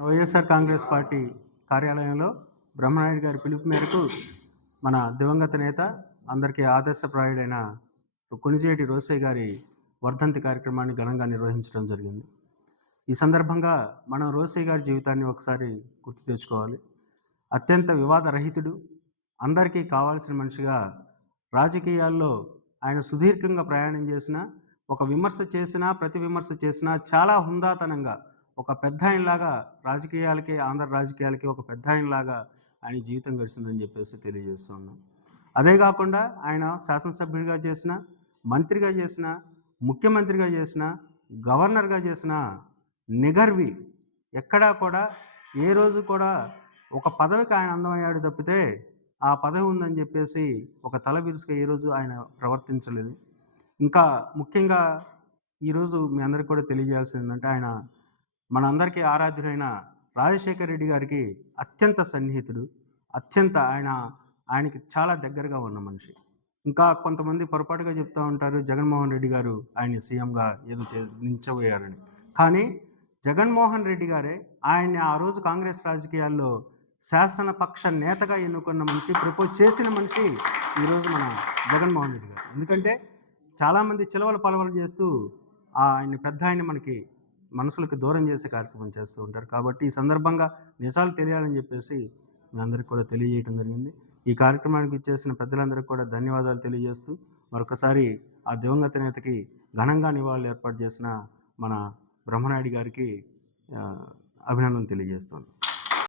YSR Congress party కార్యాలయంలో బ్రహ్మనాయుడు గారి పిలుపు మేరకు మన దివంగత నేత అందరికీ ఆదర్శప్రాయుడైన కొనిజేటి రోసయ్య గారి వర్ధంతి కార్యక్రమాన్ని ఘనంగా నిర్వహించడం జరిగింది. ఈ సందర్భంగా మనం రోసయ్య గారి జీవితాన్ని ఒకసారి గుర్తు తెచ్చుకోవాలి. అత్యంత వివాదరహితుడు అందరికీ కావాల్సిన మనిషిగా రాజకీయాల్లో ఆయన సుదీర్ఘంగా ప్రయాణం చేసిన ఒక విమర్శ చేసినా ప్రతి విమర్శ చేసినా చాలా హుందాతనంగా ఒక పెద్ద ఆయనలాగా రాజకీయాలకి ఆంధ్ర రాజకీయాలకి ఒక పెద్ద ఆయనలాగా ఆయన జీవితం గడిచిందని చెప్పేసి తెలియజేస్తున్నాం అదే కాకుండా ఆయన శాసనసభ్యుడిగా చేసిన మంత్రిగా చేసిన ముఖ్యమంత్రిగా చేసిన గవర్నర్గా చేసిన నిగర్వి ఎక్కడా కూడా ఏ రోజు కూడా ఒక పదవికి ఆయన అందమయ్యాడు తప్పితే ఆ పదవి ఉందని చెప్పేసి ఒక తల బిరుసుగా ఏ రోజు ఆయన ప్రవర్తించలేదు. ఇంకా ముఖ్యంగా ఈరోజు మీ అందరికీ కూడా తెలియజేయాల్సింది ఏంటంటే ఆయన మనందరికీ ఆరాధ్యుడైన రాజశేఖర్ రెడ్డి గారికి అత్యంత సన్నిహితుడు అత్యంత ఆయన ఆయనకి చాలా దగ్గరగా ఉన్న మనిషి. ఇంకా కొంతమంది పొరపాటుగా చెప్తూ ఉంటారు జగన్మోహన్ రెడ్డి గారు ఆయన సీఎంగా ఏదో చే నిలిచబోయారని కానీ జగన్మోహన్ రెడ్డి గారే ఆయన్ని ఆ రోజు కాంగ్రెస్ రాజకీయాల్లో శాసనపక్ష నేతగా ఎన్నుకున్న మనిషి ప్రపోజ్ చేసిన మనిషి ఈరోజు మన జగన్మోహన్ రెడ్డి గారు. ఎందుకంటే చాలామంది చిలవలు పలవలు చేస్తూ ఆయన్ని పెద్ద ఆయన మనకి మనసులకు దూరం చేసే కార్యక్రమం చేస్తూ ఉంటారు. కాబట్టి ఈ సందర్భంగా నిజాలు తెలియాలని చెప్పేసి మీ అందరికీ కూడా తెలియజేయడం జరిగింది. ఈ కార్యక్రమానికి ఇచ్చేసిన పెద్దలందరికీ కూడా ధన్యవాదాలు తెలియజేస్తూ మరొకసారి ఆ దివంగత నేతకి ఘనంగా నివాళులు ఏర్పాటు చేసిన మన బ్రహ్మనాయుడు గారికి అభినందన అభినందనలు తెలియజేస్తున్నాను